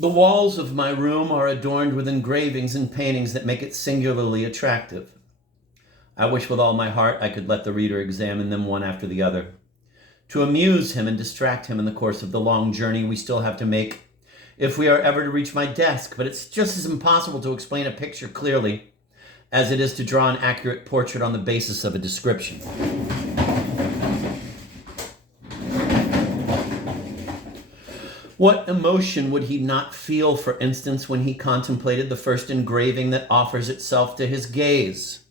The walls of my room are adorned with engravings and paintings that make it singularly attractive. I wish with all my heart I could let the reader examine them one after the other, to amuse him and distract him in the course of the long journey we still have to make if we are ever to reach my desk, but it's just as impossible to explain a picture clearly as it is to draw an accurate portrait on the basis of a description. What emotion would he not feel, for instance, when he contemplated the first engraving that offers itself to his gaze?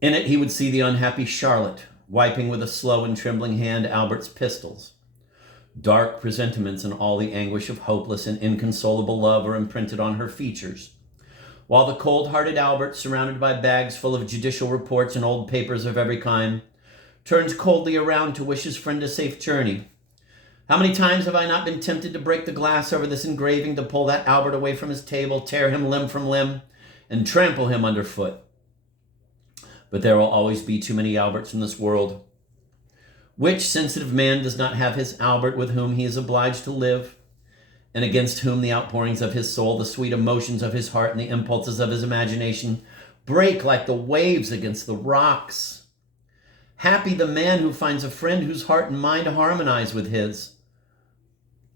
In it, he would see the unhappy Charlotte, wiping with a slow and trembling hand Albert's pistols. Dark presentiments and all the anguish of hopeless and inconsolable love are imprinted on her features, while the cold-hearted Albert, surrounded by bags full of judicial reports and old papers of every kind, turns coldly around to wish his friend a safe journey. How many times have I not been tempted to break the glass over this engraving, to pull that Albert away from his table, tear him limb from limb, and trample him underfoot? But there will always be too many Alberts in this world. Which sensitive man does not have his Albert with whom he is obliged to live, and against whom the outpourings of his soul, the sweet emotions of his heart, and the impulses of his imagination break like the waves against the rocks? Happy the man who finds a friend whose heart and mind harmonize with his,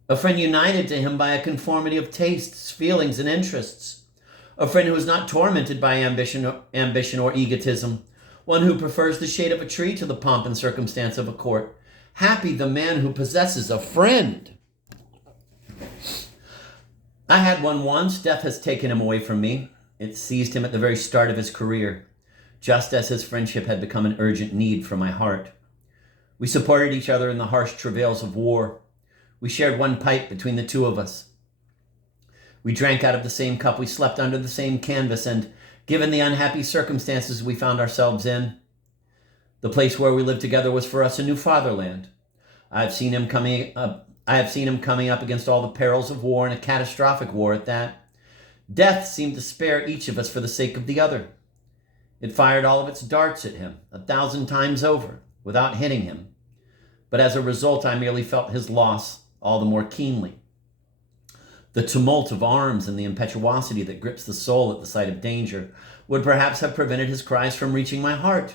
a friend united to him by a conformity of tastes, feelings, and interests, a friend who is not tormented by ambition or egotism, one who prefers the shade of a tree to the pomp and circumstance of a court. Happy the man who possesses a friend. I had one once. Death has taken him away from me. It seized him at the very start of his career, just as his friendship had become an urgent need for my heart. We supported each other in the harsh travails of war. We shared one pipe between the two of us. We drank out of the same cup, we slept under the same canvas, and given the unhappy circumstances we found ourselves in, the place where we lived together was for us a new fatherland. I have seen him coming up against all the perils of war, and a catastrophic war at that. Death seemed to spare each of us for the sake of the other. It fired all of its darts at him 1,000 times over, without hitting him. But as a result, I merely felt his loss all the more keenly. The tumult of arms and the impetuosity that grips the soul at the sight of danger would perhaps have prevented his cries from reaching my heart.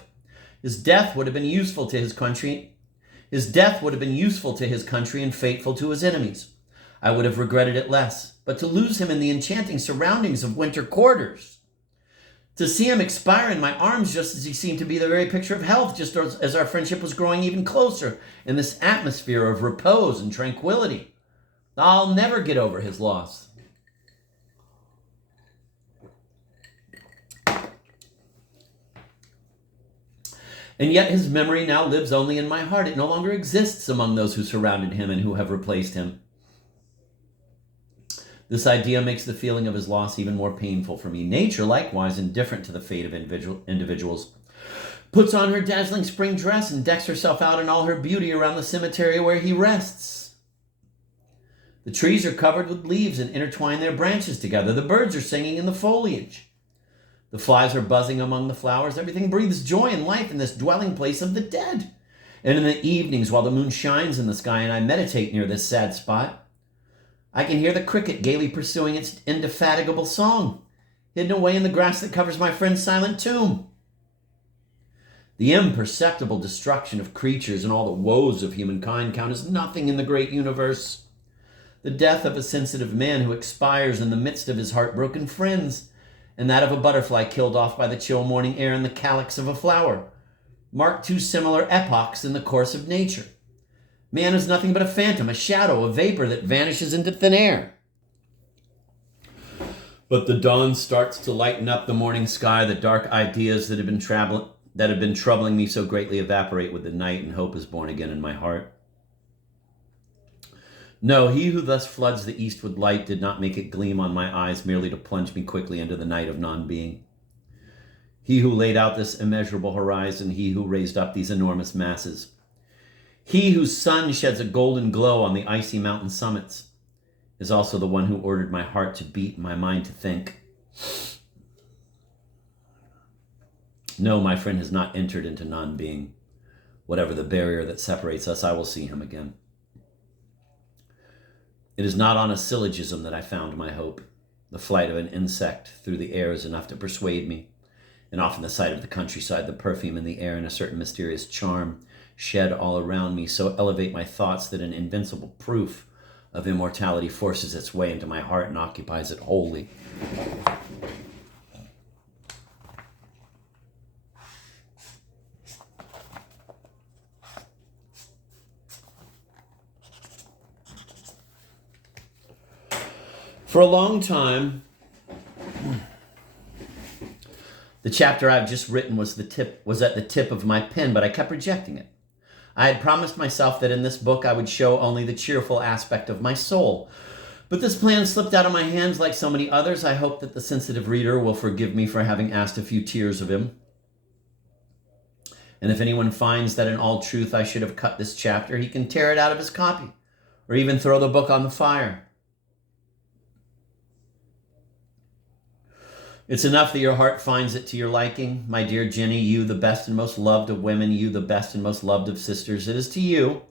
His death would have been useful to his country. His death would have been useful to his country and fateful to his enemies. I would have regretted it less. But to lose him in the enchanting surroundings of winter quarters, to see him expire in my arms just as he seemed to be the very picture of health, just as our friendship was growing even closer in this atmosphere of repose and tranquility. I'll never get over his loss. And yet his memory now lives only in my heart. It no longer exists among those who surrounded him and who have replaced him. This idea makes the feeling of his loss even more painful for me. Nature, likewise indifferent to the fate of individuals, puts on her dazzling spring dress and decks herself out in all her beauty around the cemetery where he rests. The trees are covered with leaves and intertwine their branches together. The birds are singing in the foliage. The flies are buzzing among the flowers. Everything breathes joy and life in this dwelling place of the dead. And in the evenings, while the moon shines in the sky and I meditate near this sad spot, I can hear the cricket gaily pursuing its indefatigable song, hidden away in the grass that covers my friend's silent tomb. The imperceptible destruction of creatures and all the woes of humankind count as nothing in the great universe. The death of a sensitive man who expires in the midst of his heartbroken friends, and that of a butterfly killed off by the chill morning air in the calyx of a flower, mark two similar epochs in the course of nature. Man is nothing but a phantom, a shadow, a vapor that vanishes into thin air. But the dawn starts to lighten up the morning sky. The dark ideas that have been troubling me so greatly evaporate with the night, and hope is born again in my heart. No, he who thus floods the east with light did not make it gleam on my eyes merely to plunge me quickly into the night of non-being. He who laid out this immeasurable horizon, he who raised up these enormous masses, he whose sun sheds a golden glow on the icy mountain summits, is also the one who ordered my heart to beat and my mind to think. No, my friend has not entered into non-being. Whatever the barrier that separates us, I will see him again. It is not on a syllogism that I found my hope. The flight of an insect through the air is enough to persuade me, and often the sight of the countryside, the perfume in the air, and a certain mysterious charm shed all around me so elevate my thoughts that an invincible proof of immortality forces its way into my heart and occupies it wholly. For a long time, the chapter I've just written was at the tip of my pen, but I kept rejecting it. I had promised myself that in this book I would show only the cheerful aspect of my soul. But this plan slipped out of my hands like so many others. I hope that the sensitive reader will forgive me for having asked a few tears of him. And if anyone finds that in all truth I should have cut this chapter, he can tear it out of his copy, or even throw the book on the fire. It's enough that your heart finds it to your liking. My dear Jenny, you the best and most loved of women, you the best and most loved of sisters, it is to you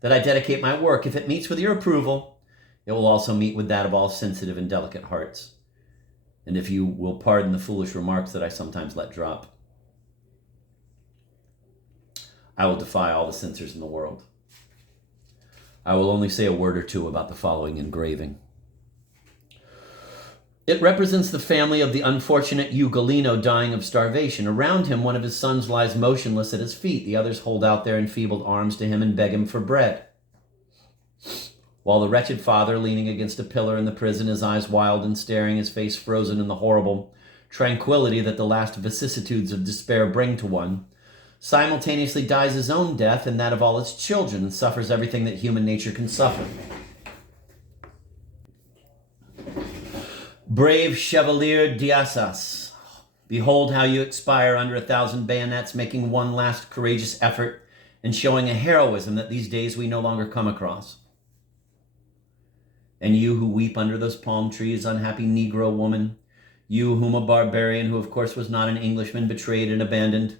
that I dedicate my work. If it meets with your approval, it will also meet with that of all sensitive and delicate hearts. And if you will pardon the foolish remarks that I sometimes let drop, I will defy all the censors in the world. I will only say a word or two about the following engraving. It represents the family of the unfortunate Ugolino dying of starvation. Around him, one of his sons lies motionless at his feet. The others hold out their enfeebled arms to him and beg him for bread. While the wretched father, leaning against a pillar in the prison, his eyes wild and staring, his face frozen in the horrible tranquility that the last vicissitudes of despair bring to one, simultaneously dies his own death and that of all his children, and suffers everything that human nature can suffer. Brave Chevalier d'Assas, behold how you expire under 1,000 bayonets, making one last courageous effort and showing a heroism that these days we no longer come across. And you who weep under those palm trees, unhappy Negro woman, you whom a barbarian, who of course was not an Englishman, betrayed and abandoned,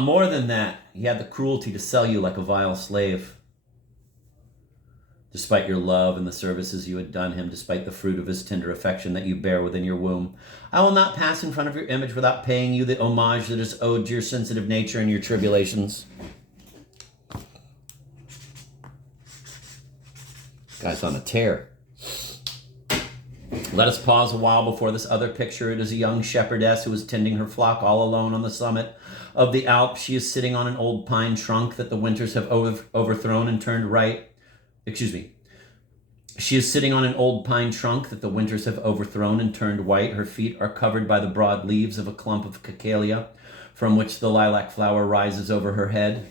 more than that, he had the cruelty to sell you like a vile slave. Despite your love and the services you had done him, despite the fruit of his tender affection that you bear within your womb, I will not pass in front of your image without paying you the homage that is owed to your sensitive nature and your tribulations. Guy's on a tear. Let us pause a while before this other picture. It is a young shepherdess who is tending her flock all alone on the summit of the Alps. She is sitting on an old pine trunk that the winters have overthrown and turned right. She is sitting on an old pine trunk that the winters have overthrown and turned white. Her feet are covered by the broad leaves of a clump of cacalia, from which the lilac flower rises over her head.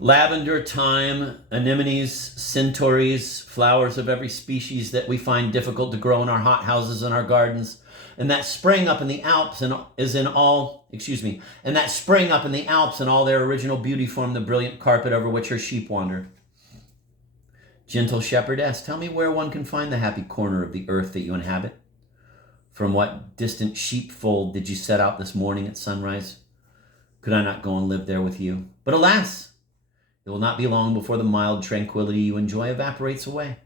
Lavender, thyme, anemones, centauries, flowers of every species that we find difficult to grow in our hothouses and our gardens, and that spring up in the Alps and that spring up in the Alps and all their original beauty form the brilliant carpet over which her sheep wander. Gentle shepherdess, tell me where one can find the happy corner of the earth that you inhabit. From what distant sheepfold did you set out this morning at sunrise? Could I not go and live there with you? But alas! It will not be long before the mild tranquility you enjoy evaporates away.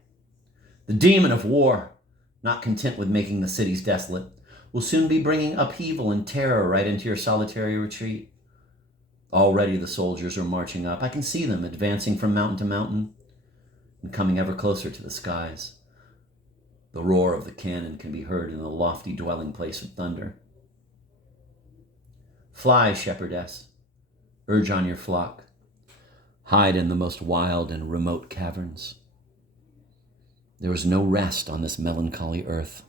The demon of war, not content with making the cities desolate, will soon be bringing upheaval and terror right into your solitary retreat. Already the soldiers are marching up. I can see them advancing from mountain to mountain and coming ever closer to the skies. The roar of the cannon can be heard in the lofty dwelling place of thunder. Fly, shepherdess, urge on your flock. Hide in the most wild and remote caverns. There is no rest on this melancholy earth.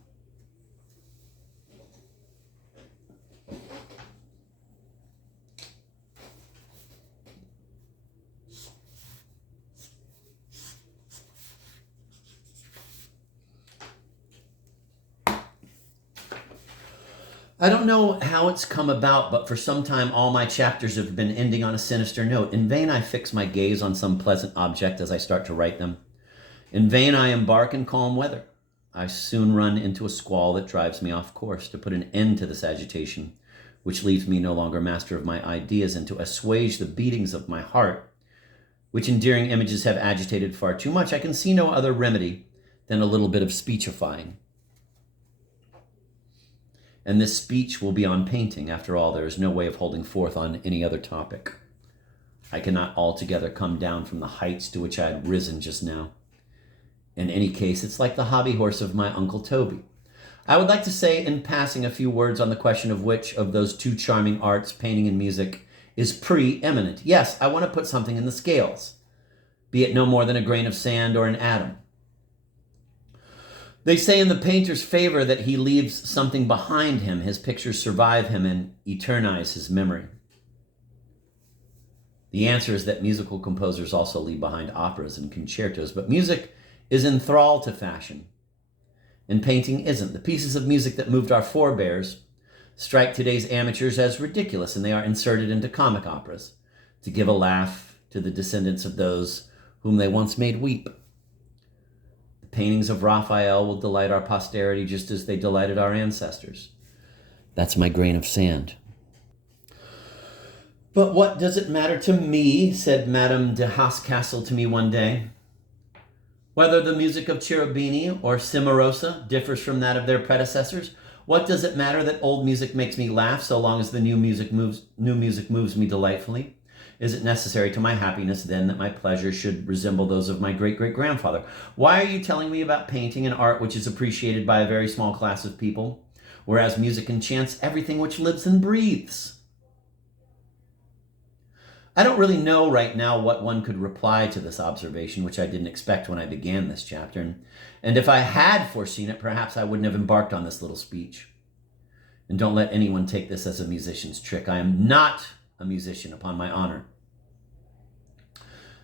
I don't know how it's come about, but for some time all my chapters have been ending on a sinister note. In vain I fix my gaze on some pleasant object as I start to write them. In vain I embark in calm weather. I soon run into a squall that drives me off course. To put an end to this agitation, which leaves me no longer master of my ideas, and to assuage the beatings of my heart, which endearing images have agitated far too much, I can see no other remedy than a little bit of speechifying. And this speech will be on painting. After all, there is no way of holding forth on any other topic. I cannot altogether come down from the heights to which I had risen just now. In any case, it's like the hobby horse of my Uncle Toby. I would like to say in passing a few words on the question of which of those two charming arts, painting and music, is preeminent. Yes, I want to put something in the scales, be it no more than a grain of sand or an atom. They say in the painter's favor that he leaves something behind him. His pictures survive him and eternize his memory. The answer is that musical composers also leave behind operas and concertos, but music is in thrall to fashion, and painting isn't. The pieces of music that moved our forebears strike today's amateurs as ridiculous, and they are inserted into comic operas to give a laugh to the descendants of those whom they once made weep. Paintings of Raphael will delight our posterity just as they delighted our ancestors. That's my grain of sand. But what does it matter to me, said Madame de Hoscastle to me one day, whether the music of Cherubini or Cimarosa differs from that of their predecessors? What does it matter that old music makes me laugh so long as the new music moves me delightfully? Is it necessary to my happiness, then, that my pleasures should resemble those of my great-great-grandfather? Why are you telling me about painting and art which is appreciated by a very small class of people, whereas music enchants everything which lives and breathes? I don't really know right now what one could reply to this observation, which I didn't expect when I began this chapter. And if I had foreseen it, perhaps I wouldn't have embarked on this little speech. And don't let anyone take this as a musician's trick. I am not a musician, upon my honor.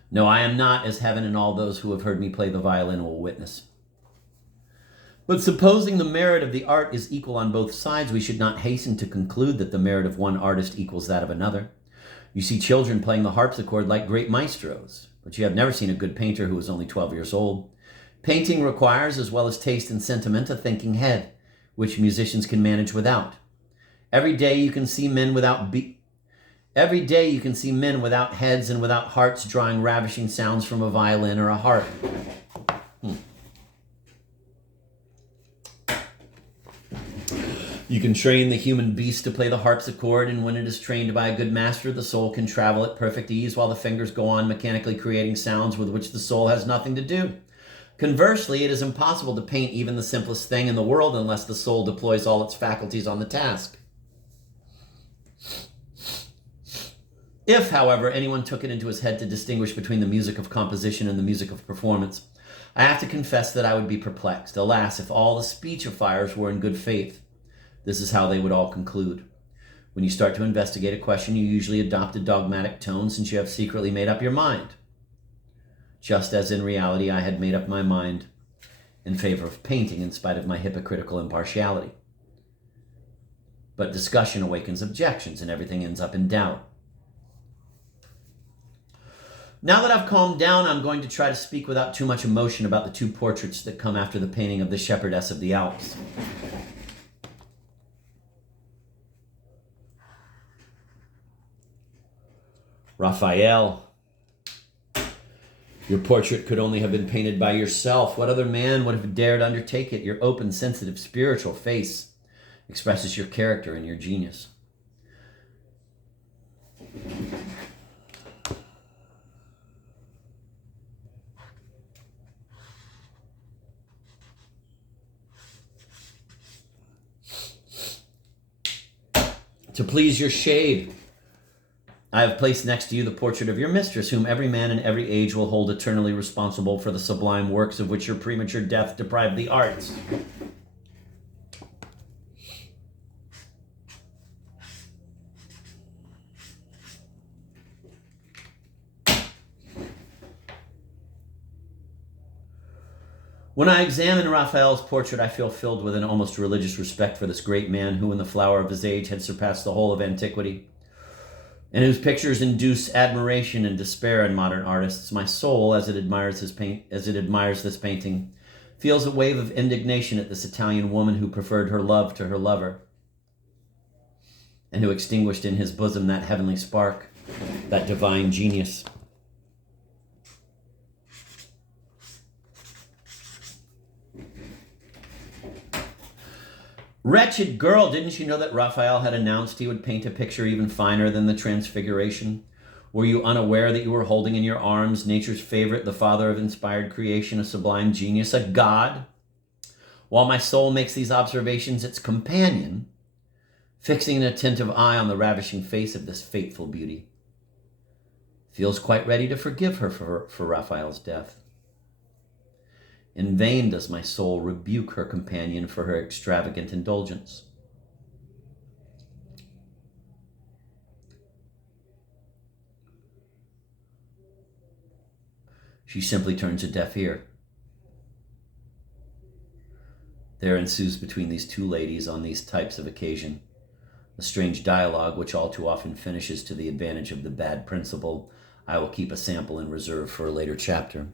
No, I am not, as heaven and all those who have heard me play the violin will witness. But supposing the merit of the art is equal on both sides, we should not hasten to conclude that the merit of one artist equals that of another. You see children playing the harpsichord like great maestros, but you have never seen a good painter who is only 12 years old. Painting requires, as well as taste and sentiment, a thinking head, which musicians can manage without. Every day you can see men without heads and without hearts drawing ravishing sounds from a violin or a harp. You can train the human beast to play the harpsichord, and when it is trained by a good master, the soul can travel at perfect ease while the fingers go on mechanically creating sounds with which the soul has nothing to do. Conversely, it is impossible to paint even the simplest thing in the world unless the soul deploys all its faculties on the task. If, however, anyone took it into his head to distinguish between the music of composition and the music of performance, I have to confess that I would be perplexed. Alas, if all the speechifiers were in good faith, this is how they would all conclude. When you start to investigate a question, you usually adopt a dogmatic tone since you have secretly made up your mind. Just as in reality I had made up my mind in favor of painting in spite of my hypocritical impartiality. But discussion awakens objections and everything ends up in doubt. Now that I've calmed down, I'm going to try to speak without too much emotion about the two portraits that come after the painting of the Shepherdess of the Alps. Raphael, your portrait could only have been painted by yourself. What other man would have dared undertake it? Your open, sensitive, spiritual face expresses your character and your genius. To please your shade, I have placed next to you the portrait of your mistress, whom every man in every age will hold eternally responsible for the sublime works of which your premature death deprived the arts. When I examine Raphael's portrait, I feel filled with an almost religious respect for this great man who, in the flower of his age, had surpassed the whole of antiquity, and whose pictures induce admiration and despair in modern artists. My soul, as it admires this painting, feels a wave of indignation at this Italian woman who preferred her love to her lover, and who extinguished in his bosom that heavenly spark, that divine genius. Wretched girl, didn't you know that Raphael had announced he would paint a picture even finer than the Transfiguration? Were you unaware that you were holding in your arms nature's favorite, the father of inspired creation, a sublime genius, a god? While my soul makes these observations, its companion, fixing an attentive eye on the ravishing face of this fateful beauty, feels quite ready to forgive her for Raphael's death. In vain does my soul rebuke her companion for her extravagant indulgence. She simply turns a deaf ear. There ensues between these two ladies on these types of occasion a strange dialogue which all too often finishes to the advantage of the bad principal. I will keep a sample in reserve for a later chapter.